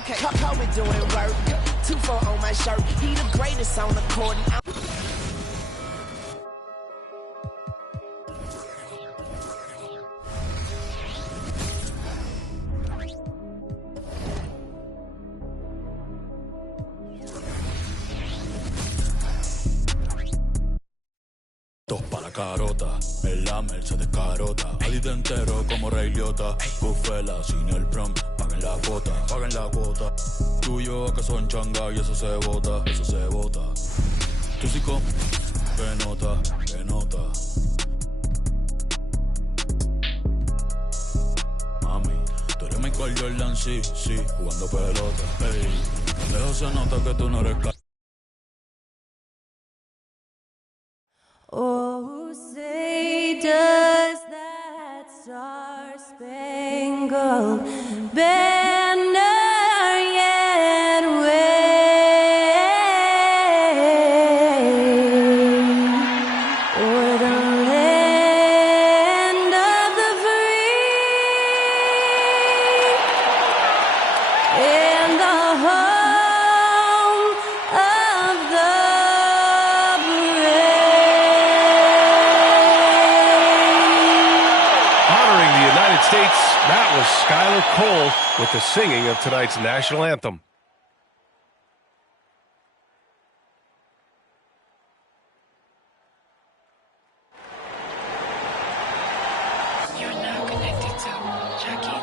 Okay, Kobe doing work. 2-4 on my shirt. He the greatest on the court. Dos pa' la carota, en la merce de carota. Adito entero como Rey Liotta. Bufela sin el prom, paguen la cuota, paguen la cuota. Tú y yo que son changa y eso se bota, eso se bota. Tú sí como, que nota, que nota. Mami, tú eres Michael Jordan, sí, sí, jugando pelota. Ey, lejos se nota que tú no eres Oh, say does that star-spangled banner yet wave o'er the land of the free and the home of the States, that was Skylar Cole with the singing of tonight's national anthem. You're now connected to Jackie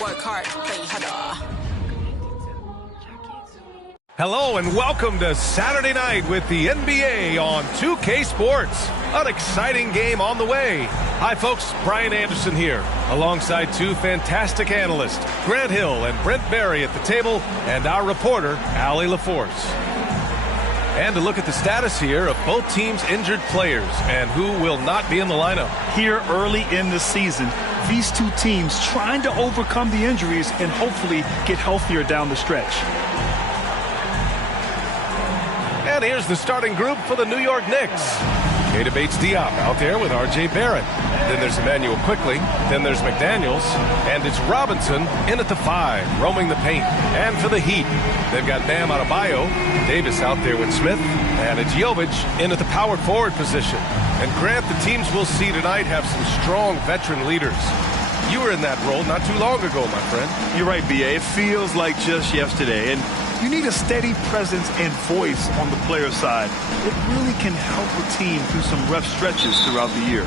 Work hard, play harder. Hello and welcome to Saturday night with the NBA on 2K Sports. An exciting game on the way. Hi folks, Brian Anderson here, alongside two fantastic analysts, Grant Hill and Brent Barry at the table, and our reporter, Allie LaForce. And to look at the status here of both teams' injured players and who will not be in the lineup. Here early in the season, these two teams trying to overcome the injuries and hopefully get healthier down the stretch. And here's the starting group for the New York Knicks. Keita Bates-Diop out there with R.J. Barrett. Then there's Emmanuel Quickley. Then there's McDaniels. And it's Robinson in at the 5, roaming the paint. And for the Heat, they've got Bam Adebayo, Davis out there with Smith, and it's Jovic in at the power forward position. And Grant, the teams we'll see tonight have some strong veteran leaders. You were in that role not too long ago, my friend. You're right, B.A. It feels like just yesterday. And you need a steady presence and voice on the player side. It really can help a team through some rough stretches throughout the year.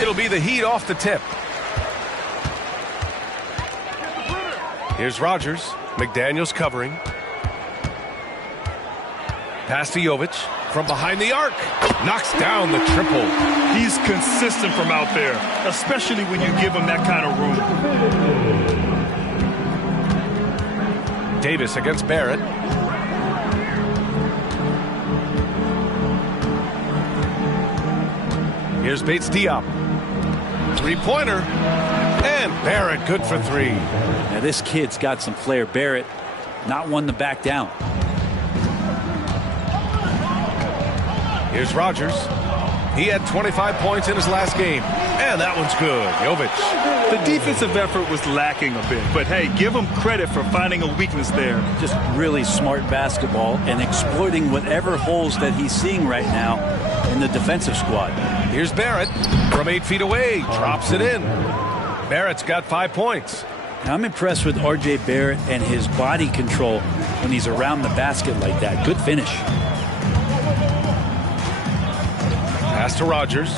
It'll be the Heat off the tip. Here's Rodgers. McDaniels covering. Pass to Jovic from behind the arc. Knocks down the triple. He's consistent from out there, especially when you give him that kind of room. Davis against Barrett. Here's Bates-Diop. Three-pointer. And Barrett good for 3. Now this kid's got some flair. Barrett, not one to back down. Here's Rodgers. He had 25 points in his last game. And that one's good. Jovic. The defensive effort was lacking a bit. But, hey, give him credit for finding a weakness there. Just really smart basketball and exploiting whatever holes that he's seeing right now in the defensive squad. Here's Barrett from 8 feet away. Drops it in. Barrett's got 5 points. Now, I'm impressed with R.J. Barrett and his body control when he's around the basket like that. Good finish. Pass to Rodgers.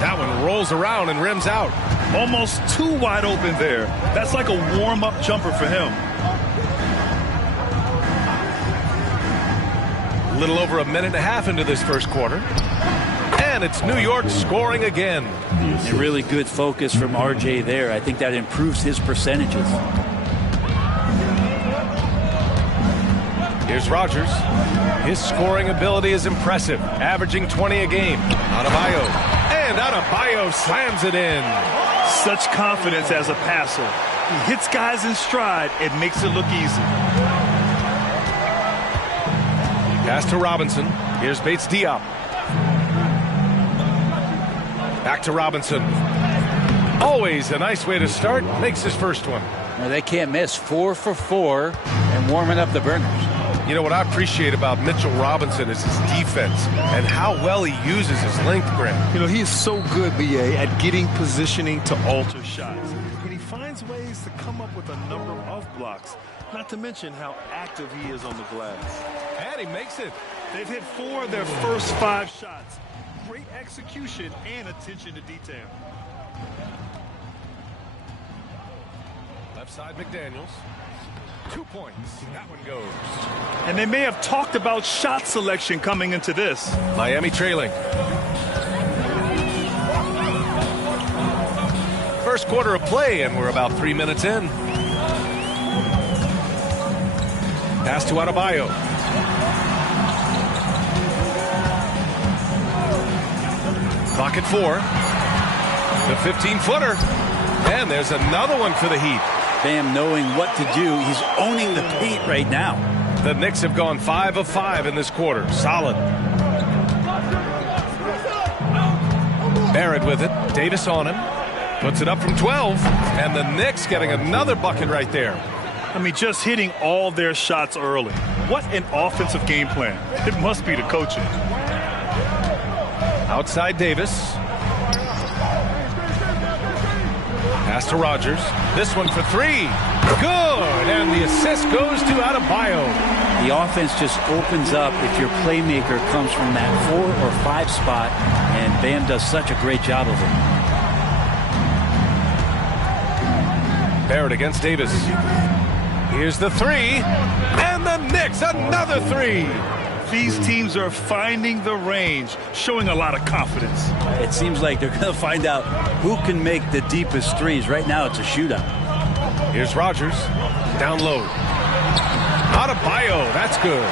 That one rolls around and rims out. Almost too wide open there. That's like a warm-up jumper for him. A little over a minute and a half into this first quarter. And it's New York scoring again. A really good focus from R.J. there. I think that improves his percentages. Here's Rogers. His scoring ability is impressive, averaging 20 a game. Adebayo. And Adebayo slams it in. Such confidence as a passer. He hits guys in stride. It makes it look easy. Pass to Robinson. Here's Bates Diop. Back to Robinson. Always a nice way to start. Makes his first one. Well, they can't miss. 4 for 4 and warming up the burners. You know what I appreciate about Mitchell Robinson is his defense and how well he uses his length, Grant. You know, he is so good, B.A., at getting positioning to alter shots. And he finds ways to come up with a number of blocks, not to mention how active he is on the glass. And he makes it. They've hit 4 of their first 5 shots. Great execution and attention to detail. Left side, McDaniels. 2 points. That one goes. And they may have talked about shot selection coming into this. Miami trailing. First quarter of play, and we're about 3 minutes in. Pass to Adebayo. Clock at 4. The 15-footer. And there's another one for the Heat. Bam knowing what to do. He's owning the paint right now. The Knicks have gone 5 of 5 in this quarter. Solid. Barrett with it. Davis on him. Puts it up from 12. And the Knicks getting another bucket right there. I mean, just hitting all their shots early. What an offensive game plan. It must be the coaching. Outside Davis. Pass to Rogers. This one for 3. Good. And the assist goes to Adebayo. The offense just opens up if your playmaker comes from that 4 or 5 spot, and Bam does such a great job of it. Barrett against Davis. Here's the 3. And the Knicks, another 3. These teams are finding the range, showing a lot of confidence. It seems like they're going to find out who can make the deepest threes. Right now, it's a shootout. Here's Rogers. Down low. Adebayo, that's good.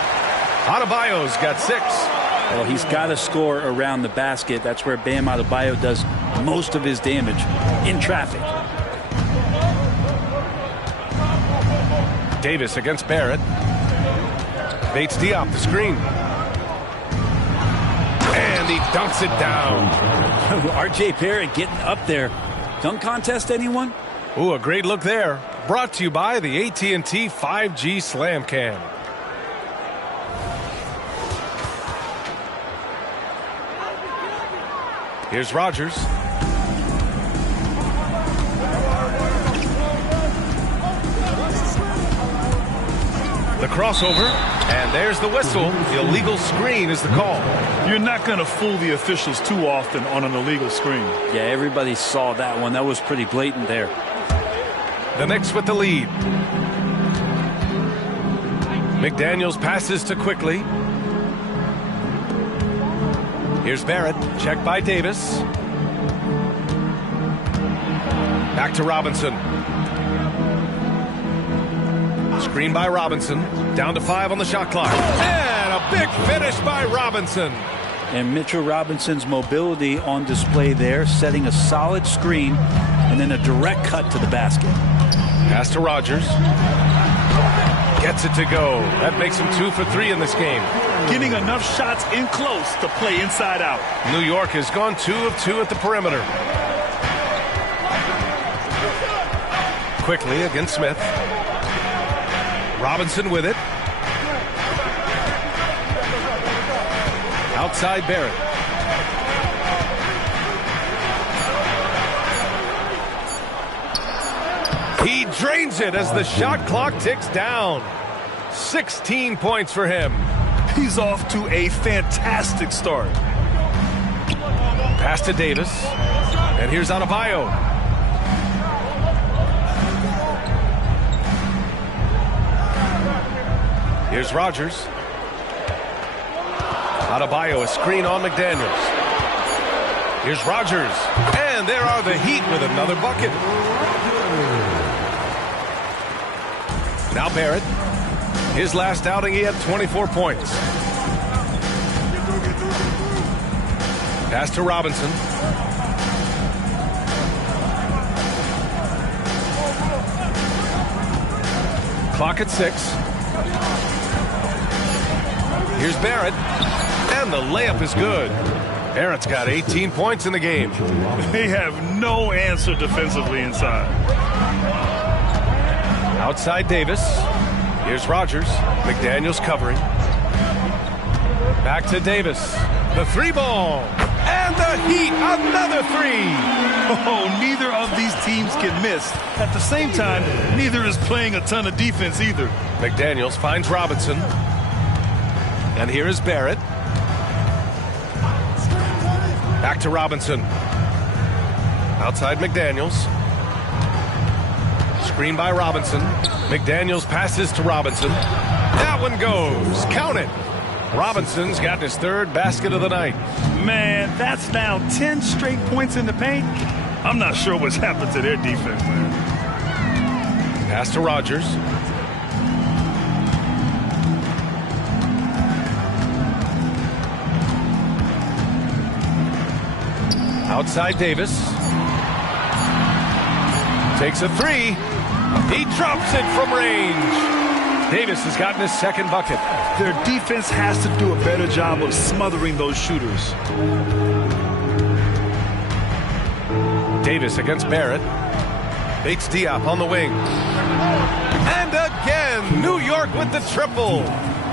Adebayo's got 6. Well, he's got to score around the basket. That's where Bam Adebayo does most of his damage, in traffic. Davis against Barrett. Bates Diop, the screen. And he dunks it down. R.J. Barrett getting up there. Dunk contest, anyone? Ooh, a great look there. Brought to you by the AT&T 5G Slam Cam. Here's Rogers. The crossover, and there's the whistle. The illegal screen is the call. You're not going to fool the officials too often on an illegal screen. Yeah, everybody saw that one. That was pretty blatant there. The Knicks with the lead. McDaniels passes to Quickly. Here's Barrett, checked by Davis. Back to Robinson. Screen by Robinson. Down to 5 on the shot clock. And a big finish by Robinson. And Mitchell Robinson's mobility on display there, setting a solid screen and then a direct cut to the basket. Pass to Rogers. Gets it to go. That makes him 2 for 3 in this game. Getting enough shots in close to play inside out. New York has gone 2 of 2 at the perimeter. Quickly against Smith. Robinson with it. Outside Barrett. He drains it as the shot clock ticks down. 16 points for him. He's off to a fantastic start. Pass to Davis. And here's Adebayo. Here's Rogers. Adebayo, a screen on McDaniels. Here's Rogers. And there are the Heat with another bucket. Now Barrett. His last outing, he had 24 points. Pass to Robinson. Clock at 6. Here's Barrett. And the layup is good. Barrett's got 18 points in the game. They have no answer defensively inside. Outside Davis. Here's Rogers. McDaniels covering. Back to Davis. The 3-ball. And the Heat, another 3. Oh, neither of these teams can miss. At the same time, neither is playing a ton of defense either. McDaniels finds Robinson. And here is Barrett. Back to Robinson. Outside McDaniels. Screen by Robinson. McDaniels passes to Robinson. That one goes. Count it. Robinson's got his 3rd basket of the night. Man, that's now 10 straight points in the paint. I'm not sure what's happened to their defense, man. Pass to Rogers. Outside Davis. Takes a 3. He drops it from range. Davis has gotten his 2nd bucket. Their defense has to do a better job of smothering those shooters. Davis against Barrett. Bates Diop on the wing. And again, New York with the triple.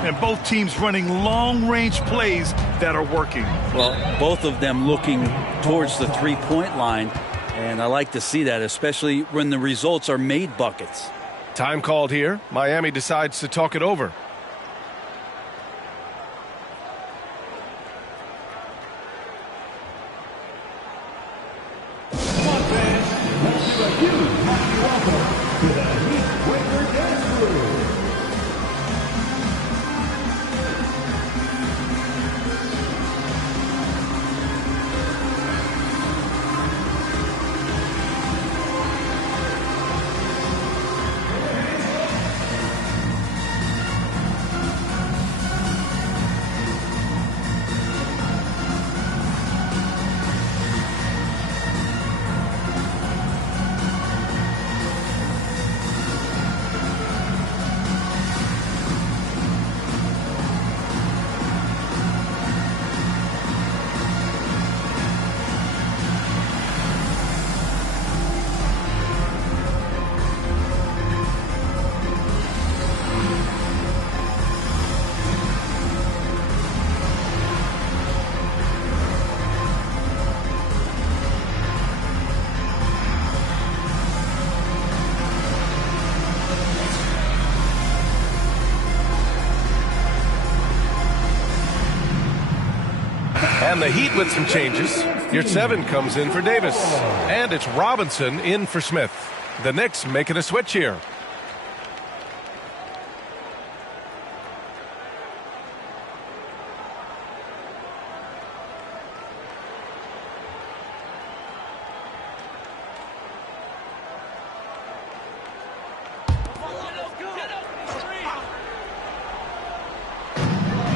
And both teams running long-range plays that are working. Well, both of them looking towards the three-point line, and I like to see that, especially when the results are made buckets. Time called here. Miami decides to talk it over. And the Heat with some changes. Your 7 comes in for Davis. And it's Robinson in for Smith. The Knicks making a switch here.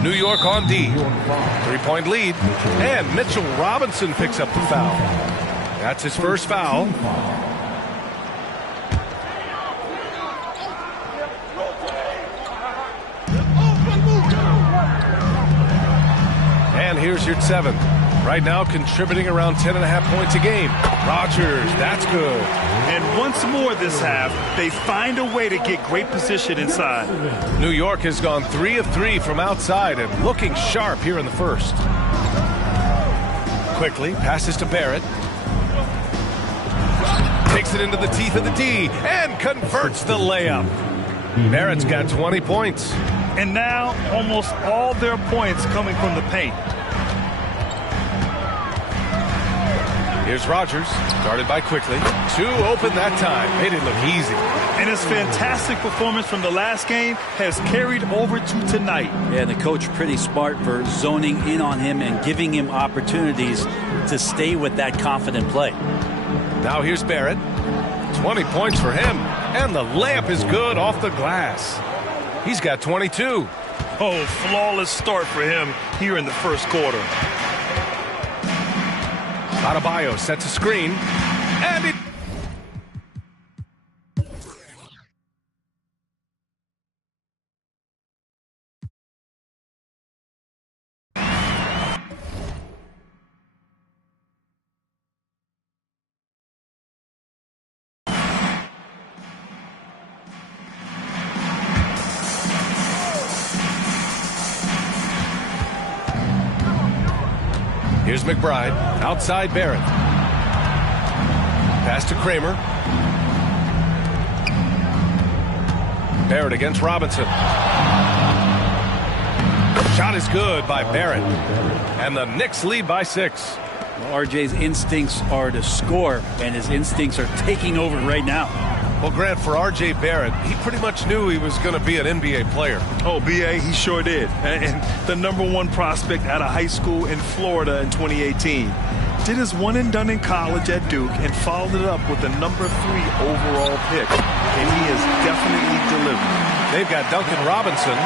New York on D. 3-point lead. And Mitchell Robinson picks up the foul. That's his first foul. And here's your 7. Right now contributing around 10.5 points a game. Rogers, that's good. And once more this half, they find a way to get great position inside. New York has gone 3 of 3 from outside and looking sharp here in the first. Quickly, passes to Barrett. Takes it into the teeth of the D and converts the layup. Barrett's got 20 points. And now almost all their points coming from the paint. Here's Rogers, guarded by Quickly. 2 open that time. Made it look easy. And his fantastic performance from the last game has carried over to tonight. Yeah, the coach pretty smart for zoning in on him and giving him opportunities to stay with that confident play. Now here's Barrett. 20 points for him. And the layup is good off the glass. He's got 22. Oh, flawless start for him here in the first quarter. Adebayo sets a screen. And it... Here's McBride, outside Barrett. Pass to Kramer. Barrett against Robinson. Shot is good by Barrett. And the Knicks lead by 6. RJ's instincts are to score, and his instincts are taking over right now. Well, Grant, for R.J. Barrett, he pretty much knew he was going to be an NBA player. Oh, B.A., he sure did. And the #1 prospect out of high school in Florida in 2018. Did his one and done in college at Duke and followed it up with the #3 overall pick. And he is definitely delivering. They've got Duncan Robinson,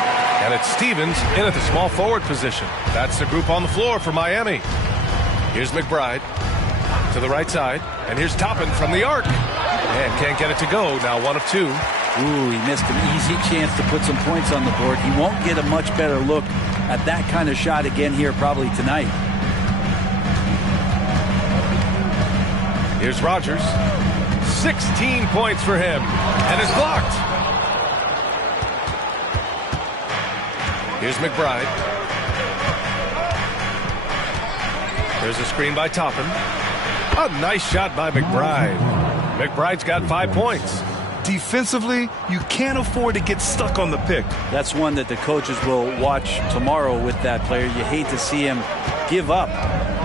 and it's Stevens in at the small forward position. That's the group on the floor for Miami. Here's McBride to the right side, and here's Toppin from the arc. And can't get it to go. Now 1 of 2. Ooh, he missed an easy chance to put some points on the board. He won't get a much better look at that kind of shot again here probably tonight. Here's Rogers. 16 points for him. And it's blocked. Here's McBride. There's a screen by Toppin. A nice shot by McBride. McBride's got 5 points. Defensively, you can't afford to get stuck on the pick. That's one that the coaches will watch tomorrow with that player. You hate to see him give up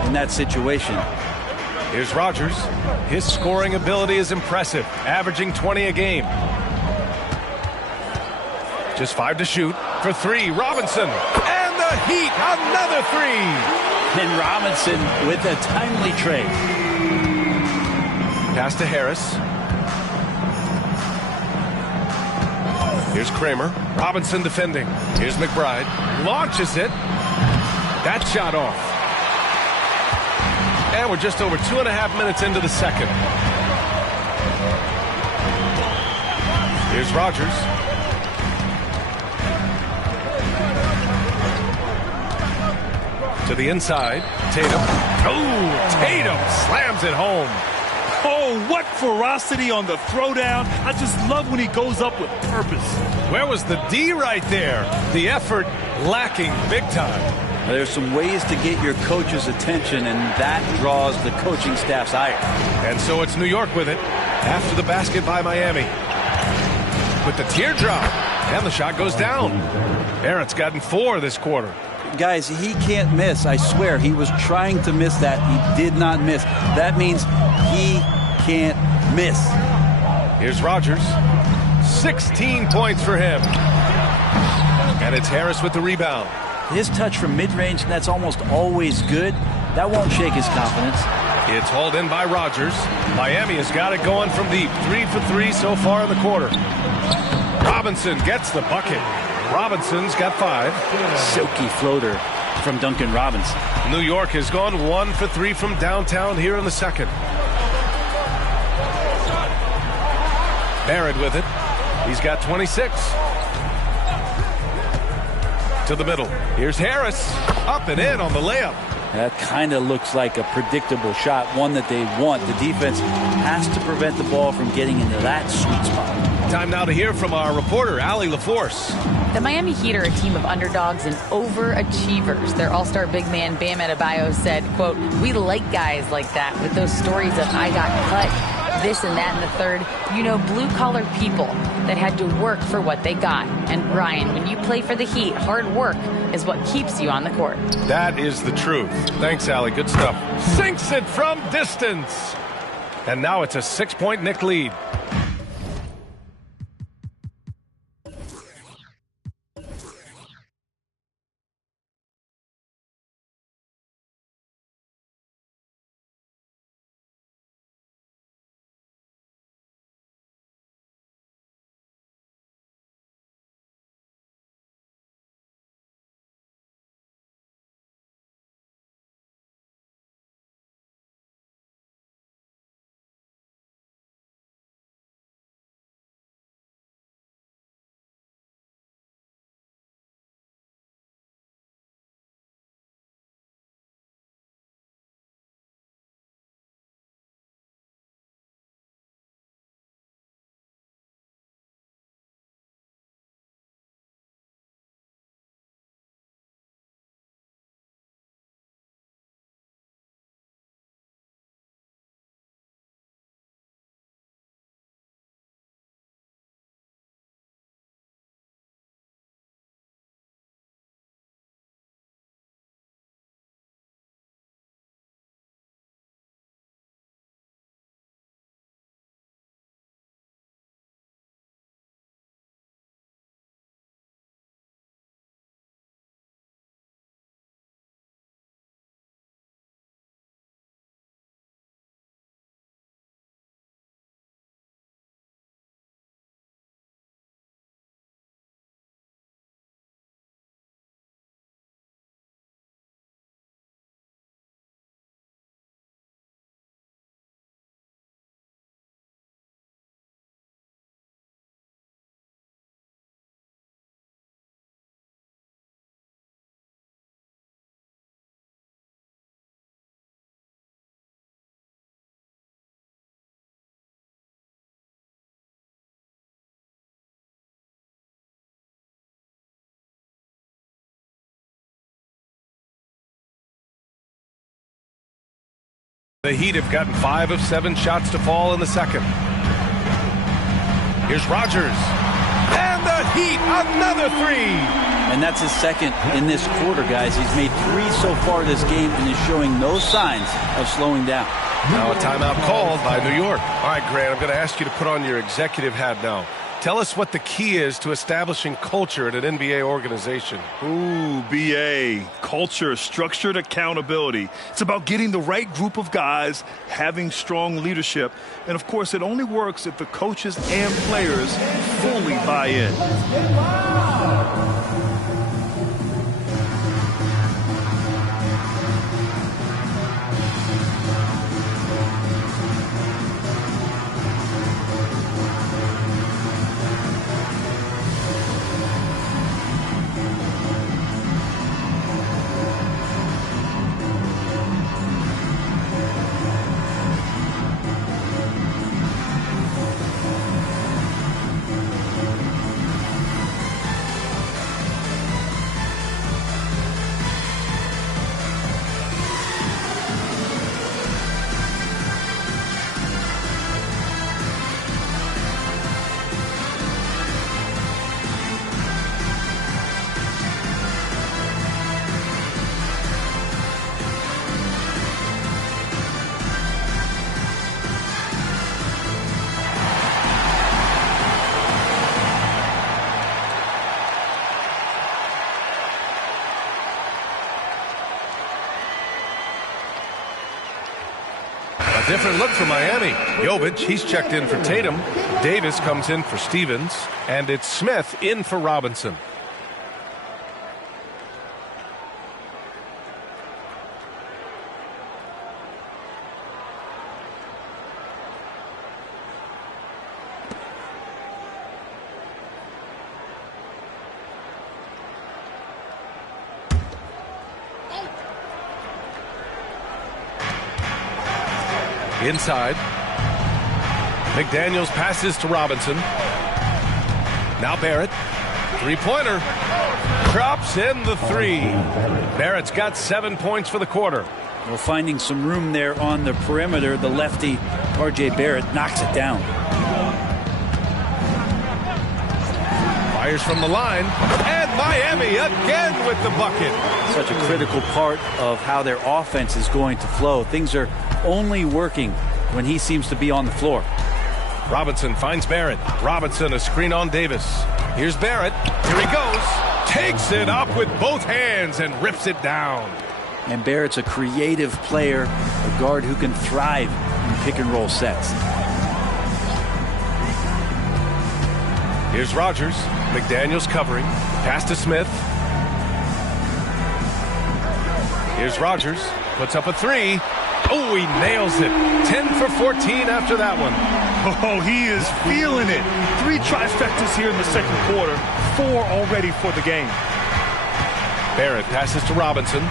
in that situation. Here's Rogers. His scoring ability is impressive, averaging 20 a game. Just 5 to shoot for 3. Robinson. And the Heat, another 3. And Robinson with a timely trade. Pass to Harris. Here's Kramer. Robinson defending. Here's McBride. Launches it. That shot off. And we're just over 2.5 minutes into the second. Here's Rogers. To the inside. Tatum. Oh, Tatum slams it home. Oh, what ferocity on the throwdown. I just love when he goes up with purpose. Where was the D right there? The effort lacking big time. There's some ways to get your coach's attention, and that draws the coaching staff's ire. And so it's New York with it after the basket by Miami. With the teardrop, and the shot goes down. Barrett's gotten 4 this quarter. Guys, he can't miss. I swear, he was trying to miss that. He did not miss. That means he can't miss. Here's Rogers. 16 points for him. And it's Harris with the rebound. His touch from mid-range, that's almost always good. That won't shake his confidence. It's hauled in by Rogers. Miami has got it going from deep. 3 for 3 so far in the quarter. Robinson gets the bucket. Robinson's got 5. Silky floater from Duncan Robinson. New York has gone 1 for 3 from downtown here in the second. Barrett with it. He's got 26. To the middle. Here's Harris. Up and in on the layup. That kind of looks like a predictable shot, one that they want. The defense has to prevent the ball from getting into that sweet spot. Time now to hear from our reporter, Allie LaForce. The Miami Heat are a team of underdogs and overachievers. Their all-star big man, Bam Adebayo, said, quote, "We like guys like that with those stories of I got cut, this and that and the third. You know, blue-collar people that had to work for what they got. And Ryan, when you play for the Heat, hard work is what keeps you on the court." That is the truth. Thanks, Allie. Good stuff. Sinks it from distance. And now it's a 6-point Knick lead. The Heat have gotten 5 of 7 shots to fall in the second. Here's Rogers. And the Heat, another 3. And that's his second in this quarter, guys. He's made 3 so far this game and is showing no signs of slowing down. Now a timeout called by New York. All right, Grant, I'm going to ask you to put on your executive hat now. Tell us what the key is to establishing culture at an NBA organization. Ooh, BA. Culture, structured accountability. It's about getting the right group of guys, having strong leadership. And, of course, it only works if the coaches and players fully buy in. Different look for Miami. Jovic, he's checked in for Tatum. Davis comes in for Stevens. And it's Smith in for Robinson. Inside. McDaniels passes to Robinson. Now Barrett. Three-pointer. Drops in the 3. Barrett's got 7 points for the quarter. Well, finding some room there on the perimeter, the lefty R.J. Barrett knocks it down. Fires from the line. And Miami again with the bucket. Such a critical part of how their offense is going to flow. Things are only working when he seems to be on the floor. Robinson finds Barrett. Robinson, a screen on Davis. Here's Barrett. Here he goes. Takes it up with both hands and rips it down. And Barrett's a creative player, a guard who can thrive in pick-and-roll sets. Here's Rogers. McDaniels covering. Pass to Smith. Here's Rogers. Puts up a 3. Oh, he nails it. 10 for 14 after that one. Oh, he is feeling it. 3 trifectas here in the second quarter. 4 already for the game. Barrett passes to Robinson.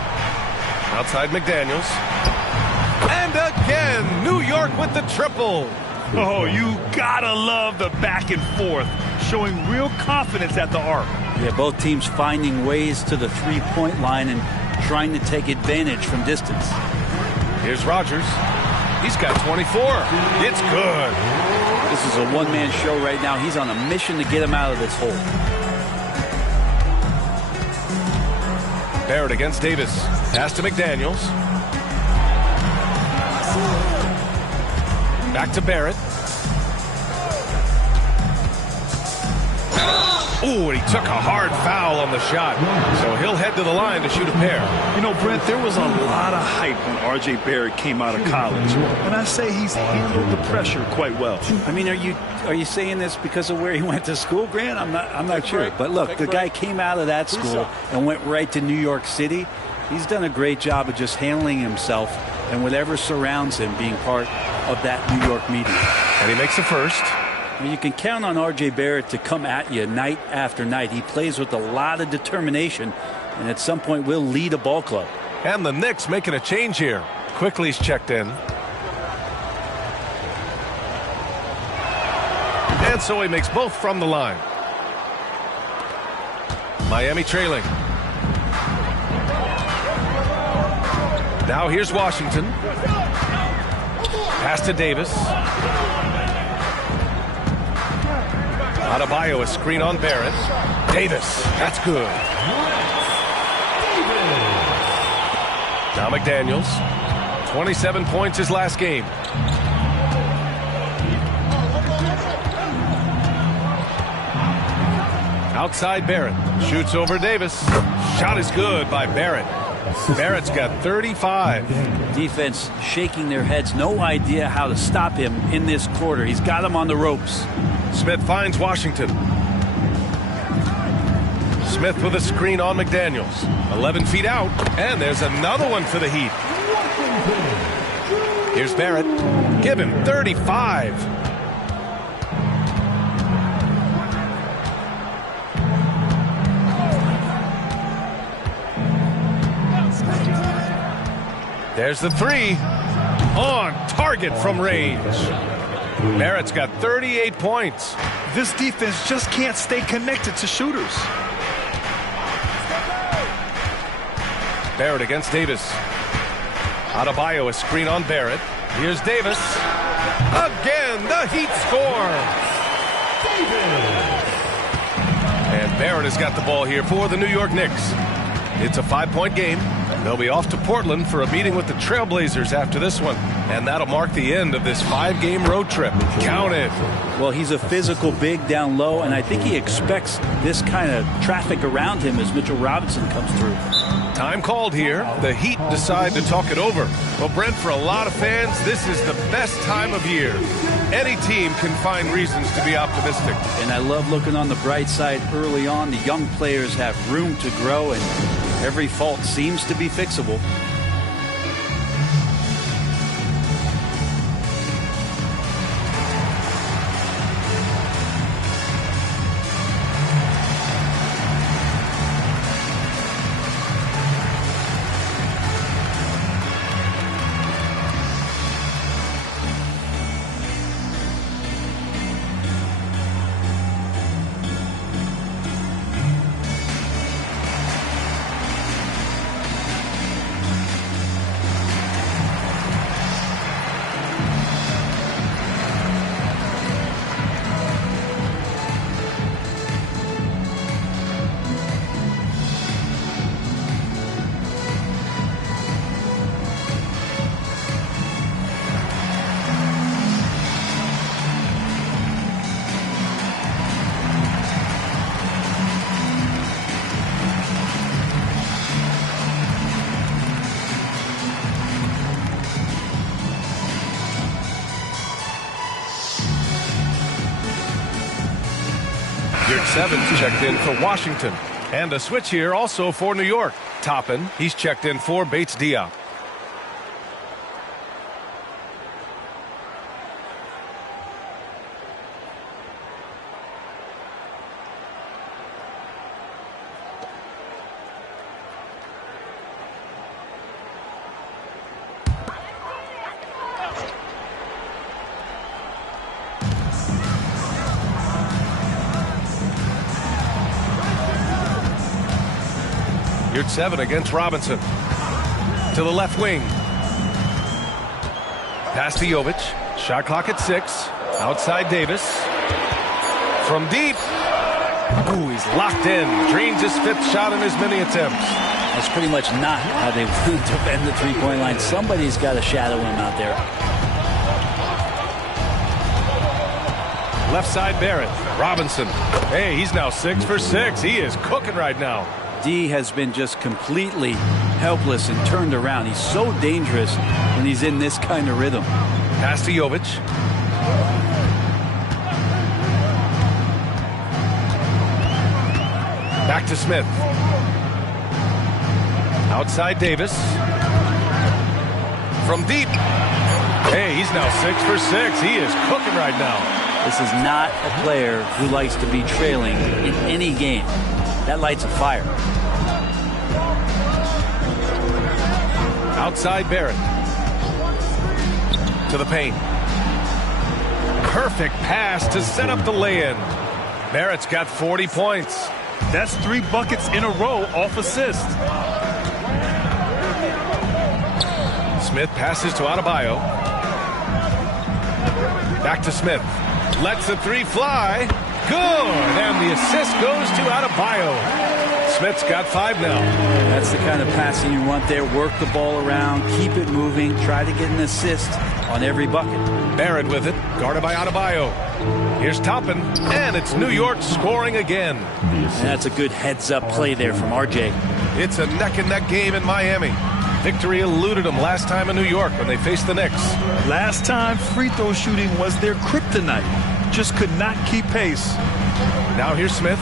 Outside McDaniels. And again, New York with the triple. Oh, you gotta love the back and forth. Showing real confidence at the arc. Yeah, both teams finding ways to the three-point line and trying to take advantage from distance. Here's Rogers. He's got 24. It's good. This is a one-man show right now. He's on a mission to get him out of this hole. Barrett against Davis. Pass to McDaniels. Back to Barrett. Ooh, and he took a hard foul on the shot. So he'll head to the line to shoot a pair. You know, Brent, there was a lot of hype when R.J. Barrett came out of college. And I say he's handled the pressure quite well. I mean, are you saying this because of where he went to school, Grant? I'm not sure. But look, the guy came out of that school and went right to New York City. He's done a great job of just handling himself and whatever surrounds him being part of that New York media. And he makes the first. You can count on R.J. Barrett to come at you night after night. He plays with a lot of determination and at some point will lead a ball club. And the Knicks making a change here. Quickly's checked in. And so he makes both from the line. Miami trailing. Now here's Washington. Pass to Davis. Adebayo, a screen on Barrett. Davis, that's good. Now McDaniels, 27 points his last game. Outside Barrett, shoots over Davis. Shot is good by Barrett. Barrett's got 35. Defense shaking their heads, no idea how to stop him in this quarter. He's got him on the ropes. Smith finds Washington. Smith with a screen on McDaniels. 11 feet out, and there's another one for the Heat. Here's Barrett. Give him 35. There's the three. On target from range. Barrett's got 38 points. This defense just can't stay connected to shooters. Barrett against Davis. Adebayo, a screen on Barrett. Here's Davis. Again, the Heat score. And Barrett has got the ball here for the New York Knicks. It's a 5-point game. They'll be off to Portland for a meeting with the Trailblazers after this one. And that'll mark the end of this 5-game road trip. Count it. Well, he's a physical big down low, and I think he expects this kind of traffic around him as Mitchell Robinson comes through. Time called here. The Heat decide to talk it over. Well, Brent, for a lot of fans, this is the best time of year. Any team can find reasons to be optimistic. And I love looking on the bright side early on. The young players have room to grow, and every fault seems to be fixable. Seven's checked in for Washington. And a switch here also for New York. Toppin, he's checked in for Bates Diop. Here's 7 against Robinson. To the left wing. Pass to Jovic. Shot clock at 6. Outside Davis. From deep. Ooh, he's locked in. Drains his 5th shot in as many attempts. That's pretty much not how they want to defend the three-point line. Somebody's got to shadow him out there. Left side Barrett. Robinson. Hey, he's now 6 for 6. He is cooking right now. D has been just completely helpless and turned around. He's so dangerous when he's in this kind of rhythm. Pass to Jovic. Back to Smith. Outside Davis. From deep. Hey, he's now 6 for 6. He is cooking right now. This is not a player who likes to be trailing in any game. That lights a fire. Outside Barrett. To the paint. Perfect pass to set up the lay-in. Barrett's got 40 points. That's 3 buckets in a row off assist. Smith passes to Adebayo. Back to Smith. Lets the three fly. Good. And the assist goes to Adebayo. Smith's got 5 now. That's the kind of passing you want there. Work the ball around, keep it moving, try to get an assist on every bucket. Barrett with it, guarded by Adebayo. Here's Toppin, and it's New York scoring again. And that's a good heads-up play there from RJ. It's a neck-and-neck game in Miami. Victory eluded them last time in New York when they faced the Knicks. Last time, free throw shooting was their kryptonite. Just could not keep pace. Now here's Smith.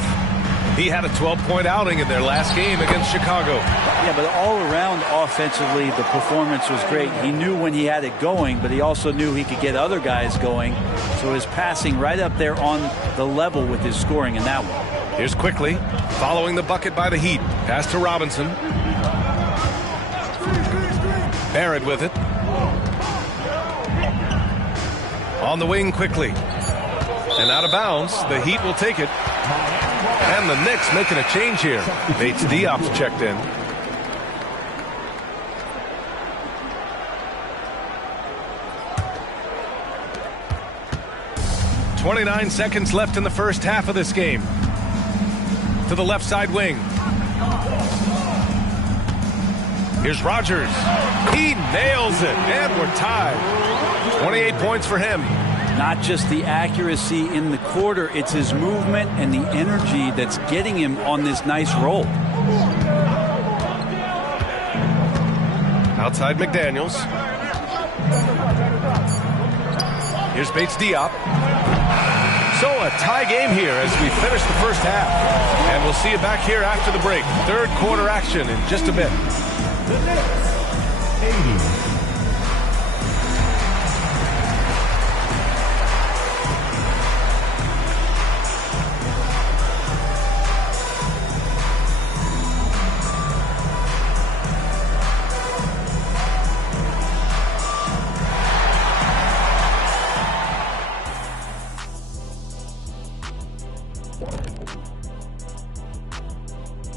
He had a 12-point outing in their last game against Chicago. Yeah, but all around offensively, the performance was great. He knew when he had it going, but he also knew he could get other guys going. So his passing right up there on the level with his scoring in that one. Here's Quickly, following the bucket by the Heat. Pass to Robinson. Barrett with it. On the wing Quickly. And out of bounds, the Heat will take it. And the Knicks making a change here. Bates Diop's checked in. .29 seconds left in the first half of this game. To the left side wing. Here's Rogers. He nails it, and we're tied. 28 points for him. Not just the accuracy in the quarter, it's his movement and the energy that's getting him on this nice roll. Outside McDaniels. Here's Bates Diop. So a tie game here as we finish the first half. And we'll see you back here after the break. Third quarter action in just a bit.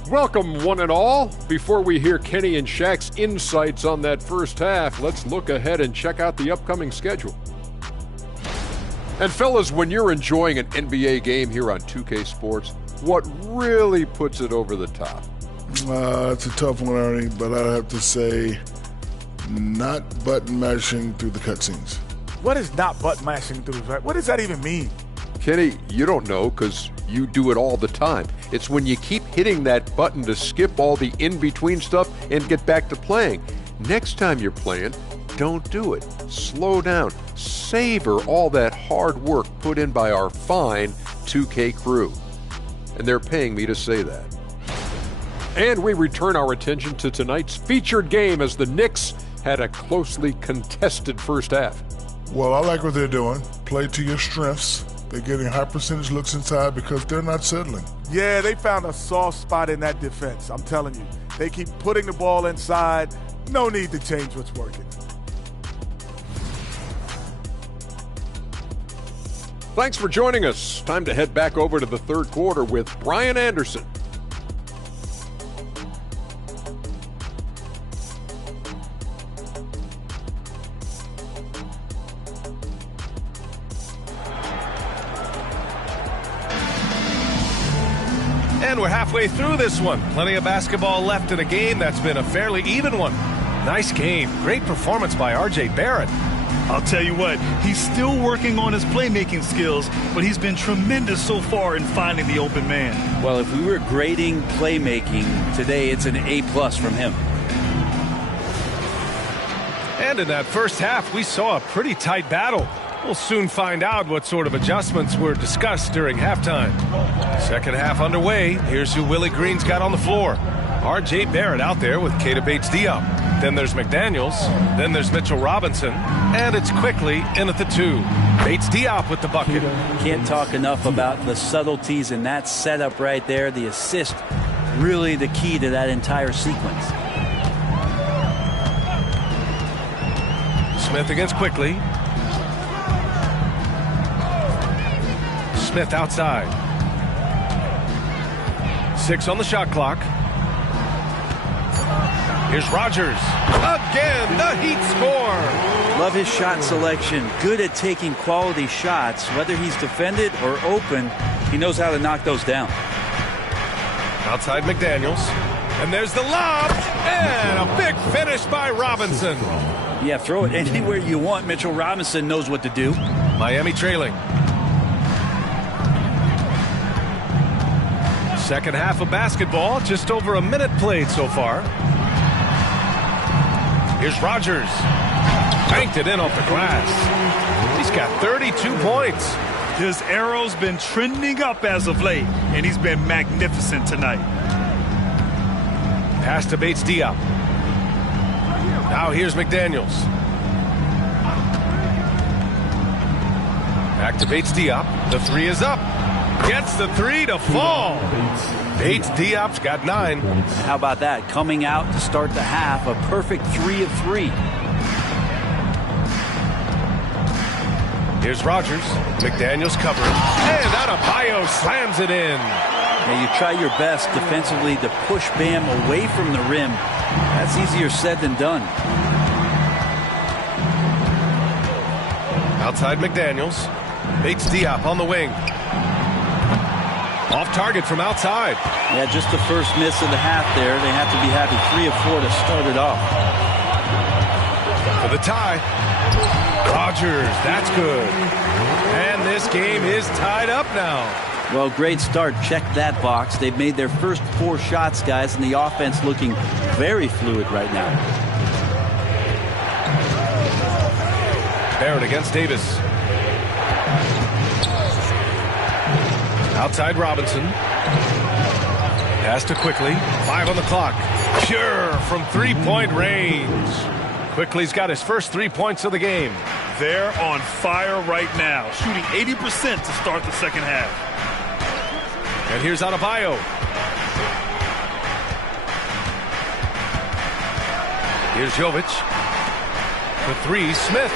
Welcome, one and all. Before we hear Kenny and Shaq's insights on that first half, let's look ahead and check out the upcoming schedule. And fellas, when you're enjoying an NBA game here on 2K Sports, what really puts it over the top? It's a tough one, Ernie, but I'd have to say not button mashing through the cutscenes. What is not button mashing through? What does that even mean? Kenny, you don't know because you do it all the time. It's when you keep hitting that button to skip all the in-between stuff and get back to playing. Next time you're playing, don't do it. Slow down. Savor all that hard work put in by our fine 2K crew. And they're paying me to say that. And we return our attention to tonight's featured game as the Knicks had a closely contested first half. Well, I like what they're doing. Play to your strengths. They're getting high percentage looks inside because they're not settling. Yeah, they found a soft spot in that defense. I'm telling you. They keep putting the ball inside. No need to change what's working. Thanks for joining us. Time to head back over to the third quarter with Brian Anderson. And we're halfway through this one. Plenty of basketball left in a game that's been a fairly even one. Nice game. Great performance by RJ Barrett. I'll tell you what, he's still working on his playmaking skills, but he's been tremendous so far in finding the open man. Well, if we were grading playmaking today, it's an A+ from him. And in that first half, we saw a pretty tight battle. We'll soon find out what sort of adjustments were discussed during halftime. Second half underway. Here's who Willie Green's got on the floor. R.J. Barrett out there with Keita Bates-Diop. Then there's McDaniels. Then there's Mitchell Robinson. And it's Quickly in at the 2. Bates-Diop with the bucket. Can't talk enough about the subtleties in that setup right there. The assist, really the key to that entire sequence. Smith against Quickly. Smith outside. 6 on the shot clock. Here's Rogers. Again, the Heat score. Love his shot selection. Good at taking quality shots. Whether he's defended or open, he knows how to knock those down. Outside McDaniels. And there's the lob. And a big finish by Robinson. Yeah, throw it anywhere you want. Mitchell Robinson knows what to do. Miami trailing. Second half of basketball. Just over a minute played so far. Here's Rogers. Banked it in off the glass. He's got 32 points. His arrow's been trending up as of late, and he's been magnificent tonight. Pass to Bates Diop. Now here's McDaniels. Back to Bates Diop. The three is up. Gets the three to fall. Bates Diop's got 9. How about that? Coming out to start the half, a perfect 3 of 3. Here's Rogers. McDaniels covering. And Adebayo slams it in. Now you try your best defensively to push Bam away from the rim. That's easier said than done. Outside McDaniels. Bates Diop on the wing. Off target from outside. Yeah, just the first miss of the half there. They have to be happy 3 of 4 to start it off. For the tie. Rogers, that's good. And this game is tied up now. Well, great start. Check that box. They've made their first 4 shots, guys, and the offense looking very fluid right now. Barrett against Davis. Outside Robinson. Pass to Quickly. 5 on the clock. Pure from 3-point range. Quickly's got his first 3 points of the game. They're on fire right now, shooting 80% to start the second half. And here's Adebayo. Here's Jovic. The 3, Smith.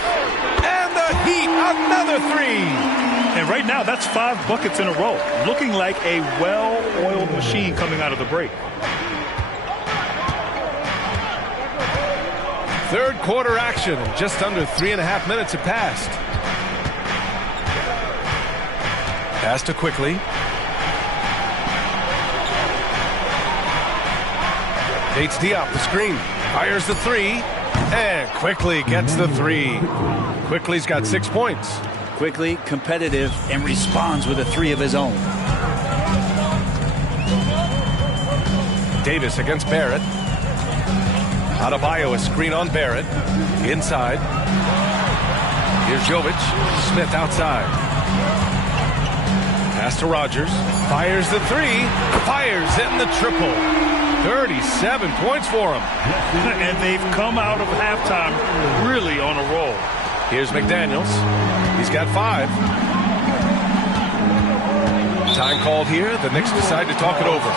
And the Heat, another 3. And right now, that's 5 buckets in a row. Looking like a well-oiled machine coming out of the break. Third quarter action. Just under 3.5 minutes have passed. Pass to Quickly. Bates Diop, the screen. Fires the 3. And Quickly gets the 3. Quickly's got 6 points. Quickly, competitive, and responds with a 3 of his own. Davis against Barrett. Adebayo, a screen on Barrett. Inside. Here's Jovic. Smith outside. Pass to Rogers. Fires the 3. Fires in the triple. 37 points for him. And they've come out of halftime really on a roll. Here's McDaniels. He's got 5. Time called here. The Knicks decide to talk it over.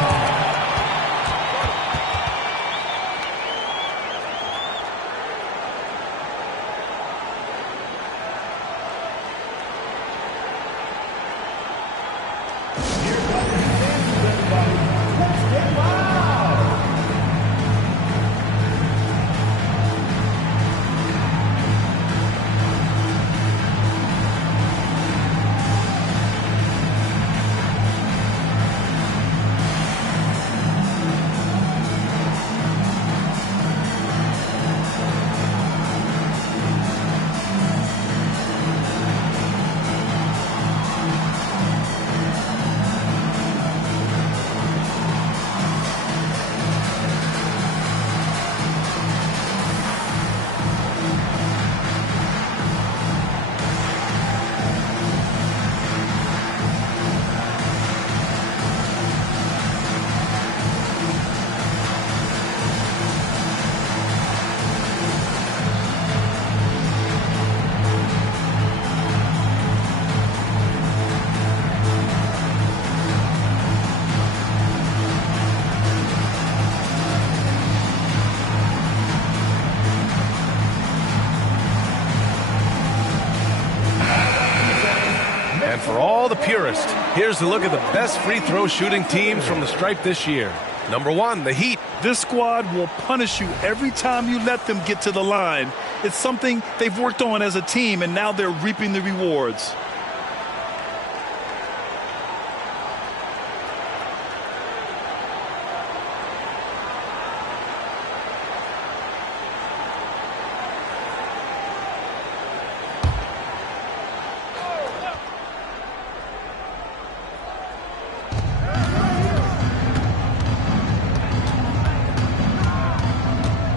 For all the purists, here's a look at the best free throw shooting teams from the stripe this year. Number 1, the Heat. This squad will punish you every time you let them get to the line. It's something they've worked on as a team, and now they're reaping the rewards.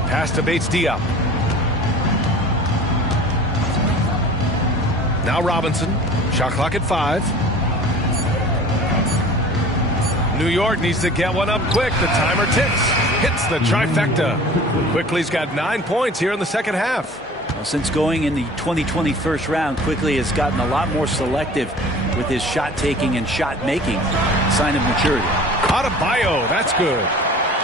Pass to Bates-Diop. Now Robinson. Shot clock at 5. New York needs to get one up quick. The timer ticks. Hits the trifecta. Quickly's got 9 points here in the second half. Well, since going in the 2020 first round, Quickly has gotten a lot more selective with his shot taking and shot making. Sign of maturity. Adebayo, that's good.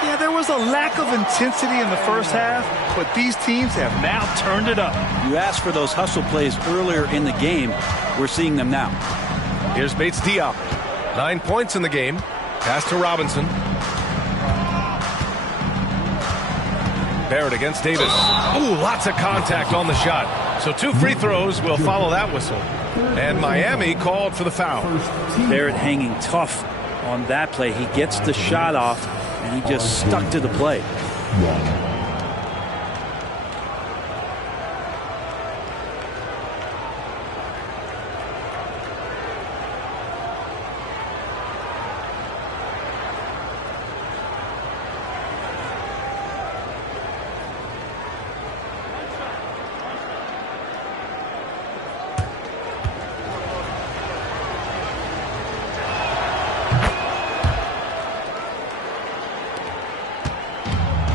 Yeah, there was a lack of intensity in the first half, but these teams have now turned it up. You asked for those hustle plays earlier in the game. We're seeing them now. Here's Bates-Diop. 9 points in the game. Pass to Robinson. Barrett against Davis. Ooh, lots of contact on the shot. So 2 free throws will follow that whistle. And Miami called for the foul. Barrett hanging tough on that play. He gets the shot off, and he just stuck to the play.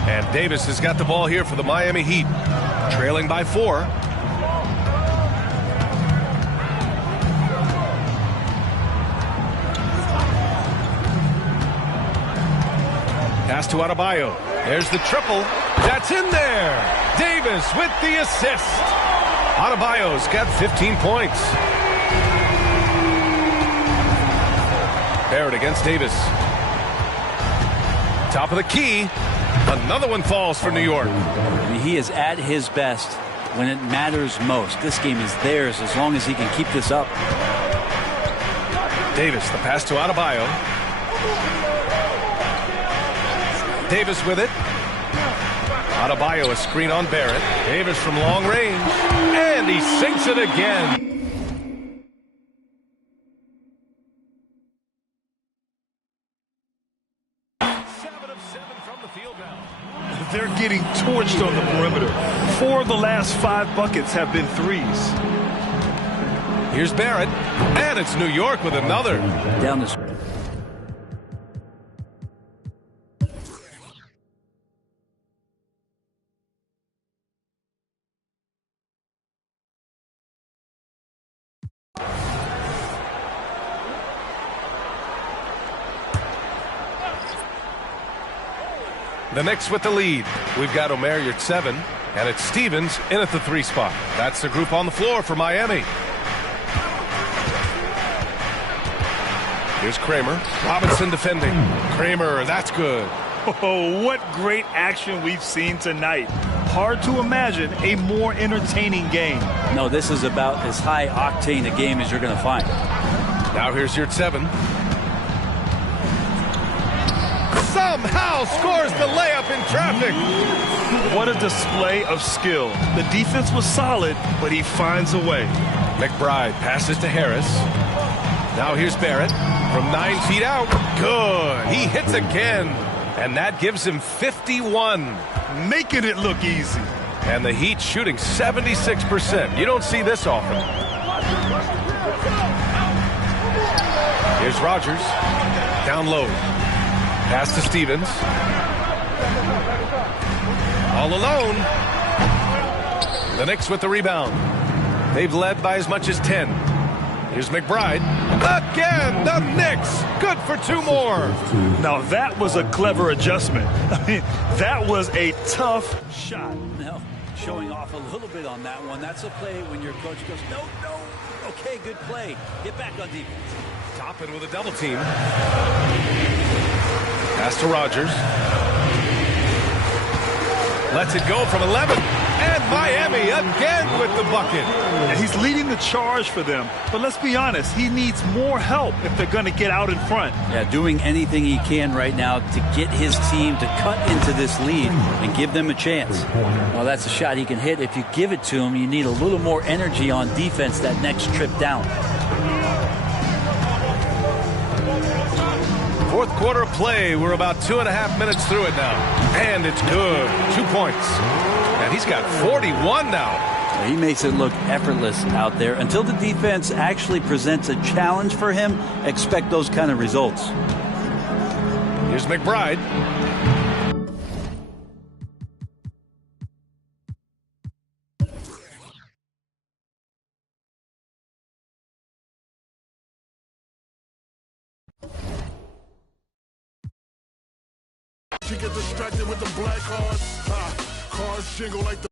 And Davis has got the ball here for the Miami Heat. Trailing by 4. Pass to Adebayo. There's the triple. That's in there. Davis with the assist. Adebayo's got 15 points. Barrett against Davis. Top of the key. Another one falls for New York. I mean, he is at his best when it matters most. This game is theirs as long as he can keep this up. Davis, the pass to Adebayo. Davis with it. Adebayo, a screen on Barrett. Davis from long range. And he sinks it again. They're getting torched on the perimeter. 4 of the last 5 buckets have been threes. Here's Barrett, and it's New York with another. Down the street. The Knicks with the lead. We've got Omer at 7, and it's Stevens in at the 3 spot. That's the group on the floor for Miami. Here's Kramer. Robinson defending. Kramer, that's good. Oh, what great action we've seen tonight. Hard to imagine a more entertaining game. No, this is about as high octane a game as you're going to find. Now here's your 7. Somehow scores the layup in traffic. What a display of skill. The defense was solid, but he finds a way. McBride passes to Harris. Now here's Barrett from 9 feet out. Good. He hits again. And that gives him 51. Making it look easy. And the Heat shooting 76%. You don't see this often. Here's Rogers. Down low. Pass to Stevens. All alone. The Knicks with the rebound. They've led by as much as 10. Here's McBride. Again, the Knicks. Good for 2 more. Now that was a clever adjustment. I mean, that was a tough shot. Now, showing off a little bit on that one. That's a play when your coach goes, no. Okay, good play. Get back on defense. Toppin with a double team. Pass to Rogers. Lets it go from 11. And Miami again with the bucket. And he's leading the charge for them. But let's be honest, he needs more help if they're going to get out in front. Yeah, doing anything he can right now to get his team to cut into this lead and give them a chance. Well, that's a shot he can hit. If you give it to him, you need a little more energy on defense that next trip down. Fourth quarter of play. We're about 2.5 minutes through it now. And it's good. 2 points. And he's got 41 now. He makes it look effortless out there. Until the defense actually presents a challenge for him, expect those kind of results. Here's McBride. She get distracted with the black cards. Cars jingle like the